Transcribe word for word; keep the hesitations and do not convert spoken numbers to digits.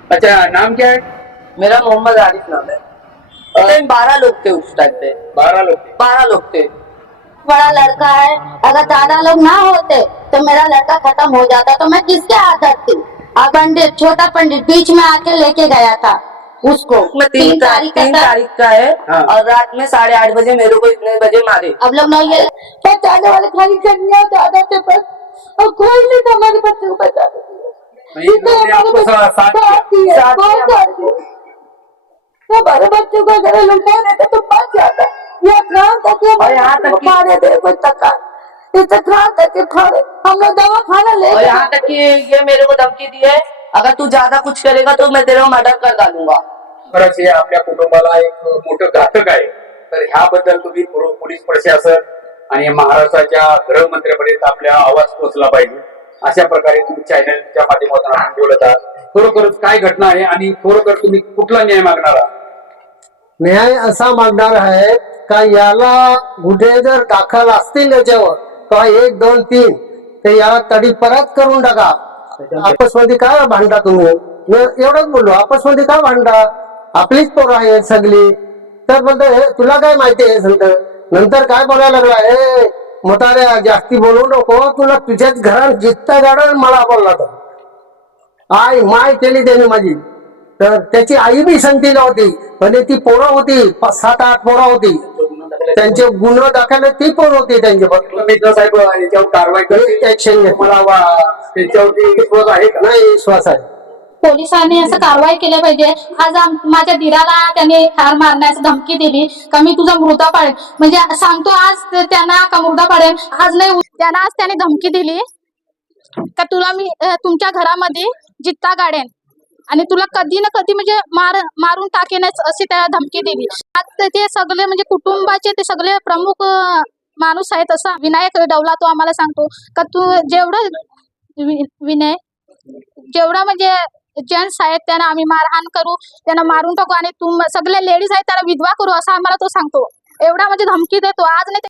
अच्छा, नाम क्या है? मेरा मोहम्मद आरिफ नाम है। और बारह लोग थे उस टाइम पे। बारह लोग थे। बारह लोग थे। बड़ा लड़का है, अगर ज्यादा लोग ना होते तो मेरा लड़का खत्म हो जाता। तो मैं किसके हाथ रखती? अब पंडित, छोटा पंडित बीच में आके लेके गया था उसको। मैं तीन तारीख तीन तारीख का है। हाँ। और रात में साढ़े आठ बजे मेरे को इतने बजे मारे। अब लोग नहीं गए, बचाने वाले खाली कन्या दादा के पास, और कोई नहीं था हमारे बच्चे को बचाने के लिए। इन लोगों ने आपको सा- साथ दिया। साथ दिया, साथ बहुत दिया। साथ दिया। तो हमारे बच्चों को अगर लुटा रहते तो बच जाता। यह काम तक ये और यहाँ तक कि- मारे थे कोई तका इतना काम तक के खड़े हम लोग दवा खाना ले और यहाँ तक कि ये मेरे को धमकी दी है, अगर तू ज्यादा कुछ करेगा तो मैं तेरे को मर्डर कर डालूंगा। खरंच हे आपल्या कुटुंबाला एक मोठं घातक आहे. तर ह्याबद्दल तुम्ही पुर- पोलीस प्रशासन आणि महाराष्ट्राच्या गृहमंत्र्यापर्यंत आपला आवाज पोहोचला पाहिजे. अशा प्रकारे तुम्ही चॅनलच्या माध्यमातून आपण बोलत आहात. खरोखरच काय घटना आहे आणि खरोखर तुम्ही कुठला न्याय मागणार आहात? न्याय असा मागणार आहे का याला गुन्हे जर दाखल असतील याच्यावर तर एक दोन तीन तर याला तडी परत करून टाका. आपसमध्ये काय भांडता तुम्ही? मी एवढंच बोललो, आपसमध्ये काय भांडता? आपलीच पोरं आहेत सगळी. तर म्हणतो हे तुला काय माहिती आहे संत? नंतर काय बोलायला लागला, हे म्हाताऱ्या जास्ती बोलू नको, तुला तुझ्याच घरात जित्ता गाडा मला बोलला तो. आई माय केली त्याने माझी. तर त्याची आई बी संतीला होती, म्हणजे ती पोरं होती, पाच सात आठ पोरं होती. त्यांचे गुन्हा दाखल ती पोरं होती त्यांचे. मित्र साहेब याच्यावर कारवाई करतील, ऍक्शन घेतली. मला वा- त्याच्यावरती विश्वास आहे का? नाही विश्वास आहे. पोलिसांनी असं कारवाई केली पाहिजे. आज आम- माझ्या दिराला त्यांनी ठार मारण्याची धमकी दिली का मी तुझा मृदा पाडेल, म्हणजे सांगतो आज ते त्यांना का मृदा पाडेल, आज नाही उ- त्यांना आज त्यांनी धमकी दिली का तुला मी अ, तुमच्या घरामध्ये जित्ता गाडेन आणि तुला कधी ना कधी म्हणजे मार मारून टाकेनच अशी त्या धमकी दिली. आज ते- ते सगळे म्हणजे कुटुंबाचे ते सगळे प्रमुख अ, माणूस आहेत. असा विनायक डवला तो आम्हाला सांगतो का तू जेवढं वि- विनय जेवढा म्हणजे जेंट्स आहेत त्यांना आम्ही मारहाण करू, त्यांना मारून टाकू आणि तुम सगळे लेडीज आहेत त्यांना विधवा करू, असं आम्हाला तो सांगतो. एवढा म्हणजे धमकी देतो. आज नाही